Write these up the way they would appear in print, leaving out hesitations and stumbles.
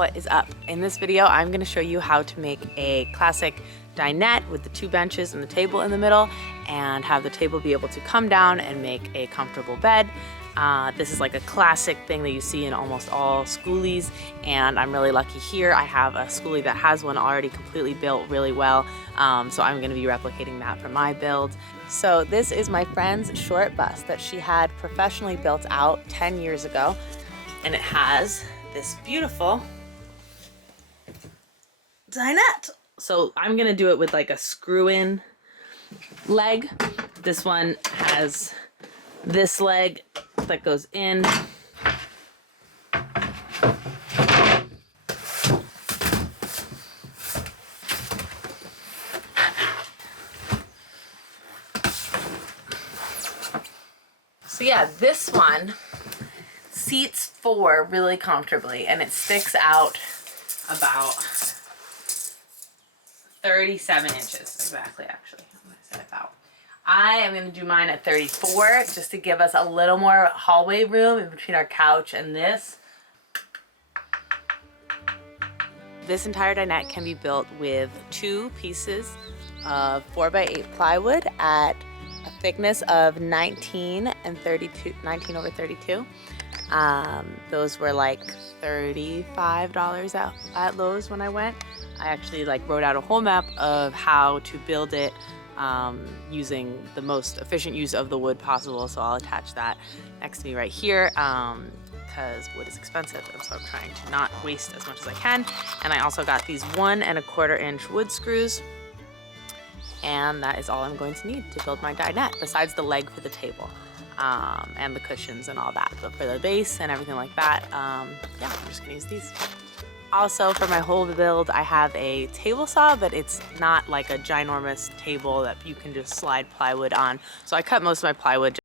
What is up? In this video, I'm going to show you how to make a classic dinette with the 2 benches and the table in the middle, and have the table be able to come down and make a comfortable bed. This is like a classic thing that you see in almost all Skoolies, and I'm really lucky here. I have a Skoolie that has one already completely built really well, so I'm going to be replicating that for my build. So this is my friend's short bus that she had professionally built out 10 years ago, and it has this beautiful dinette. So I'm gonna do it with like a screw-in leg. This one has this leg that goes in. So yeah, this one seats 4 really comfortably, and it sticks out about 37 inches exactly. Actually, I'm gonna say about. I am gonna do mine at 34 just to give us a little more hallway room in between our couch and this. This entire dinette can be built with 2 pieces of 4x8 plywood at a thickness of 19 over 32. Those were like $35 at Lowe's when I went. I actually wrote out a whole map of how to build it using the most efficient use of the wood possible, so I'll attach that next to me right here because wood is expensive, and so I'm trying to not waste as much as I can. And I also got these 1 1/4 inch wood screws, and that is all I'm going to need to build my dinette, besides the leg for the table and the cushions and all that. But for the base and everything like that, yeah, I'm just gonna use these. Also, for my whole build, I have a table saw, but it's not like a ginormous table that you can just slide plywood on. So I cut most of my plywood.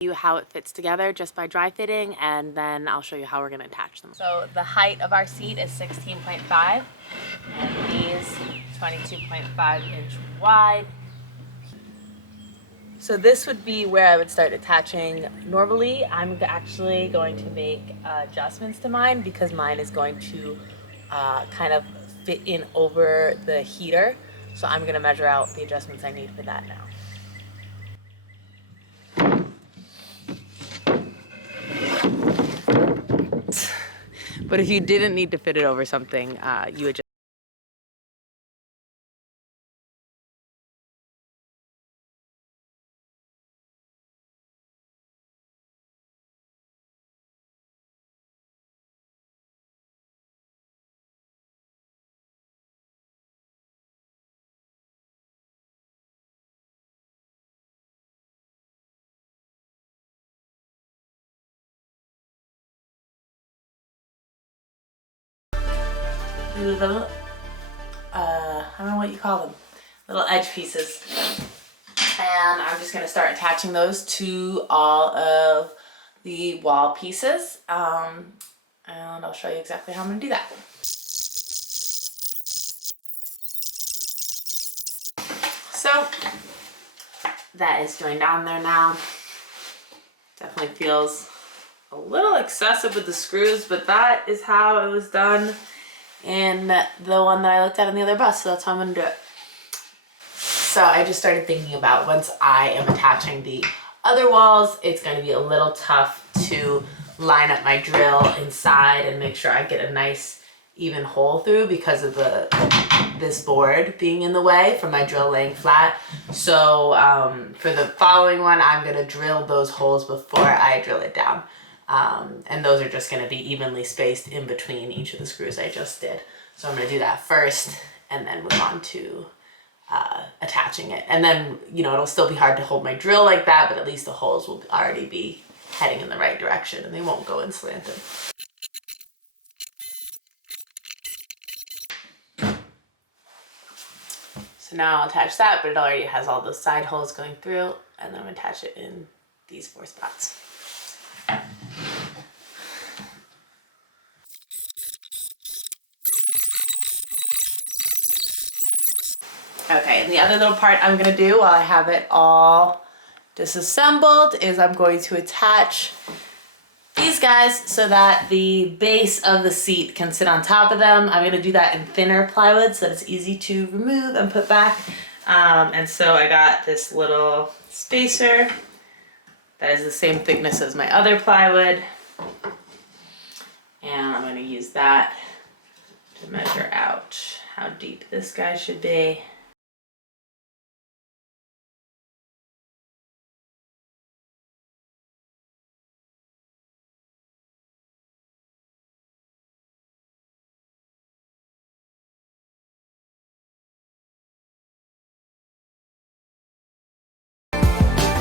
You how it fits together just by dry fitting, and then I'll show you how we're going to attach them. So the height of our seat is 16.5 and these 22.5 inch wide. So this would be where I would start attaching. Normally I'm actually going to make adjustments to mine because mine is going to kind of fit in over the heater. So I'm going to measure out the adjustments I need for that now. But if you didn't need to fit it over something, you would just little, I don't know what you call them, little edge pieces. And I'm just going to start attaching those to all of the wall pieces. And I'll show you exactly how I'm going to do that. So that is joined down there now. Definitely feels a little excessive with the screws, but that is how it was done in the one that I looked at in the other bus, so that's how I'm gonna do it. So I just started thinking about, once I am attaching the other walls, it's going to be a little tough to line up my drill inside and make sure I get a nice even hole through because of the this board being in the way from my drill laying flat. So for the following one, I'm gonna drill those holes before I drill it down. And those are just gonna be evenly spaced in between each of the screws I just did. So I'm gonna do that first and then move on to attaching it. And then, you know, it'll still be hard to hold my drill like that, but at least the holes will already be heading in the right direction and they won't go in slanted. So now I'll attach that, but it already has all those side holes going through, and then I'm gonna attach it in these 4 spots. Okay, and the other little part I'm gonna do while I have it all disassembled is I'm going to attach these guys so that the base of the seat can sit on top of them. I'm gonna do that in thinner plywood so that it's easy to remove and put back. And so I got this little spacer that is the same thickness as my other plywood. And I'm gonna use that to measure out how deep this guy should be.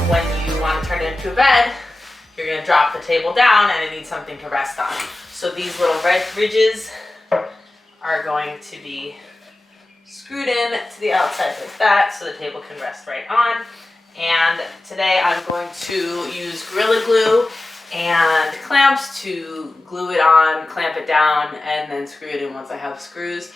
When you want to turn it into a bed, you're going to drop the table down and it needs something to rest on. So these little red ridges are going to be screwed in to the outside like that so the table can rest right on. And today I'm going to use Gorilla Glue and clamps to glue it on, clamp it down, and then screw it in once I have screws.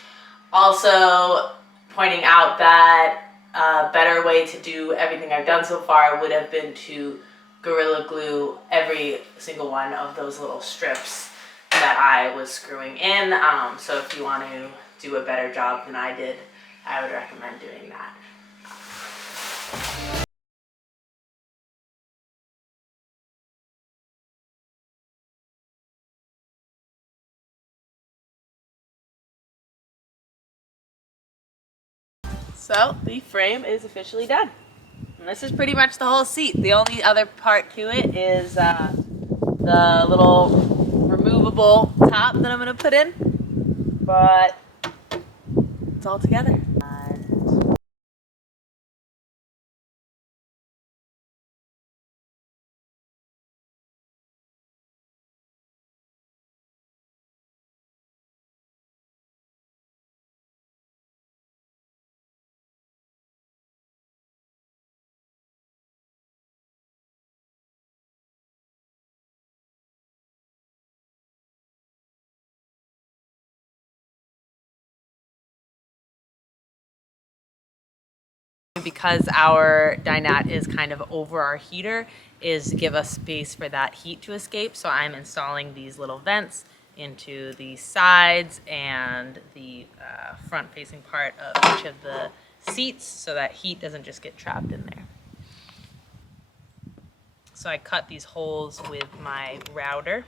Also pointing out that a better way to do everything I've done so far would have been to Gorilla Glue every single one of those little strips that I was screwing in. So if you want to do a better job than I did, I would recommend doing that. So the frame is officially done. And this is pretty much the whole seat. The only other part to it is the little removable top that I'm gonna put in, but it's all together. Because our dinette is kind of over our heater, is to give us space for that heat to escape. So I'm installing these little vents into the sides and the front facing part of each of the seats so that heat doesn't just get trapped in there. So I cut these holes with my router,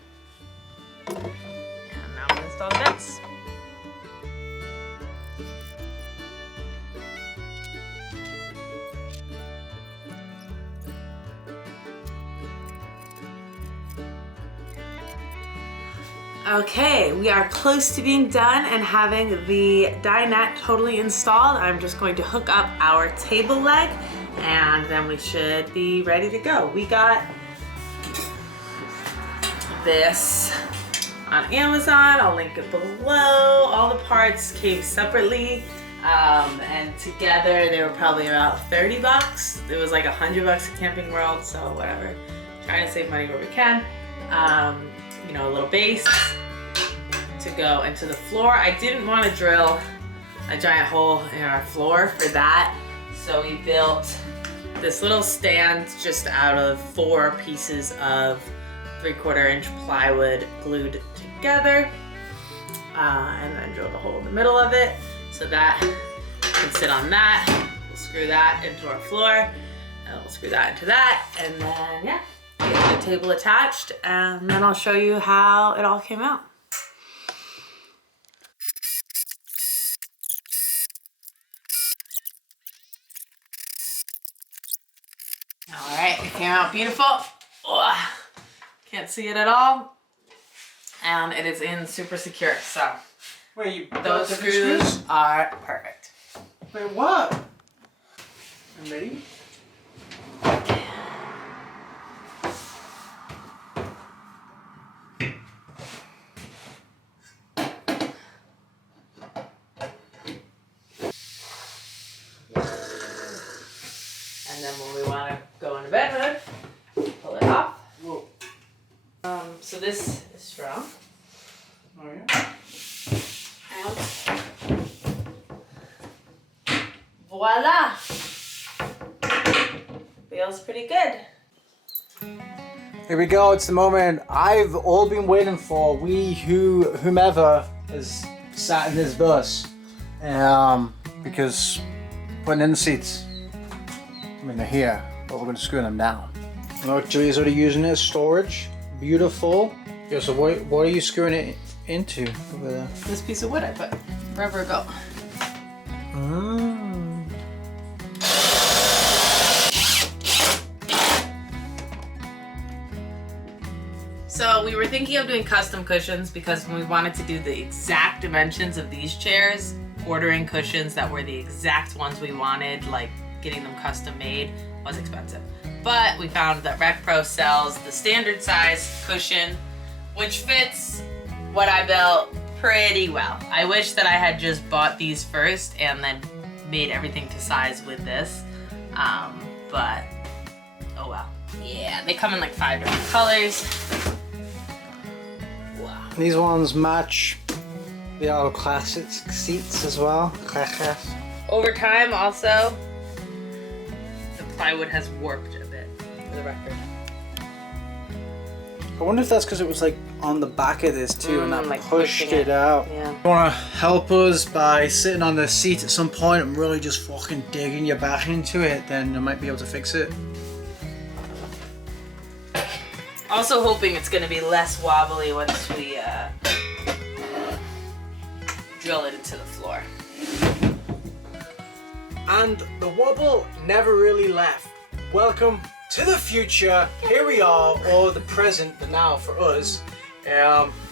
and now I'm gonna install the vents. Okay, we are close to being done and having the dinette totally installed. I'm just going to hook up our table leg and then we should be ready to go. We got this on Amazon. I'll link it below. All the parts came separately and together they were probably about 30 bucks. It was like $100 at Camping World, so whatever. Trying to save money where we can. You know, a little base to go into the floor. I didn't want to drill a giant hole in our floor for that, so we built this little stand just out of 4 pieces of 3/4 inch plywood glued together, and then drilled a hole in the middle of it so that can sit on that. We'll screw that into our floor, and we'll screw that into that, and then yeah, get the table attached, and then I'll show you how it all came out. All right, it came out beautiful. Ugh. Can't see it at all. And it is in super secure, so. Wait, those screws are perfect. Wait, what? I'm ready. And then when we want to go into bed mode, pull it off. Whoa. So this is strong. Oh yeah. And voila! Feels pretty good. Here we go. It's the moment I've all been waiting for. Whomever has sat in this bus, because putting in the seats. I mean, they're here, but we're going to screw them down. Look, Julie's already using it as storage. Beautiful. Yeah, so what are you screwing it into over there? This piece of wood I put wherever it go. So we were thinking of doing custom cushions because when we wanted to do the exact dimensions of these chairs, ordering cushions that were the exact ones we wanted, like getting them custom made, was expensive. But we found that RecPro sells the standard size cushion, which fits what I built pretty well. I wish that I had just bought these first and then made everything to size with this, but oh well. Yeah, they come in like 5 different colors. Wow. These ones match the old classic seats as well. Over time also, the plywood has warped a bit, for the record. I wonder if that's because it was like on the back of this too, and that like pushed pushing it out. Yeah. You want to help us by sitting on the seat at some point and really just fucking digging your back into it, then I might be able to fix it. Also hoping it's going to be less wobbly once we drill it into the floor. And the wobble never really left. Welcome to the future. Here we are, or the present, the now for us.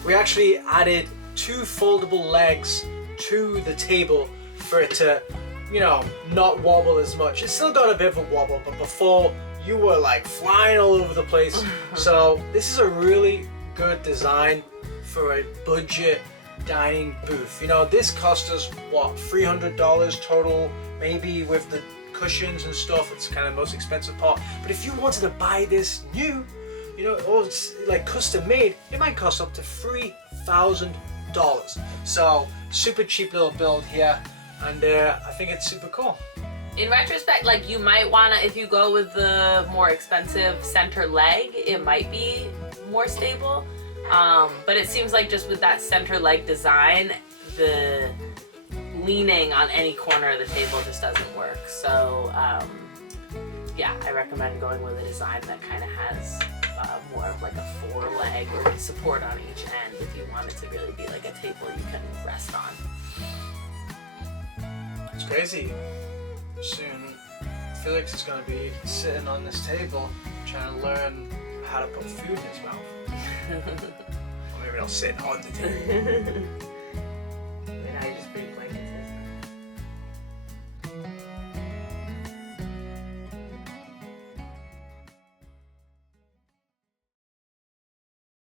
We actually added 2 foldable legs to the table for it to, you know, not wobble as much. It's still got a bit of a wobble, but before you were like flying all over the place. So this is a really good design for a budget dining booth. You know, this cost us what, $300 total, maybe with the cushions and stuff. It's kind of the most expensive part. But if you wanted to buy this new, you know, or it's like custom made, it might cost up to $3,000. So super cheap little build here, and I think it's super cool. In retrospect, like you might wanna, if you go with the more expensive center leg, it might be more stable. But it seems like just with that center leg design, the leaning on any corner of the table just doesn't work. So yeah, I recommend going with a design that kind of has more of like a 4-leg or support on each end if you want it to really be like a table you can rest on. It's crazy. Soon Felix is going to be sitting on this table trying to learn how to put food in his mouth. Or maybe not sitting on the table.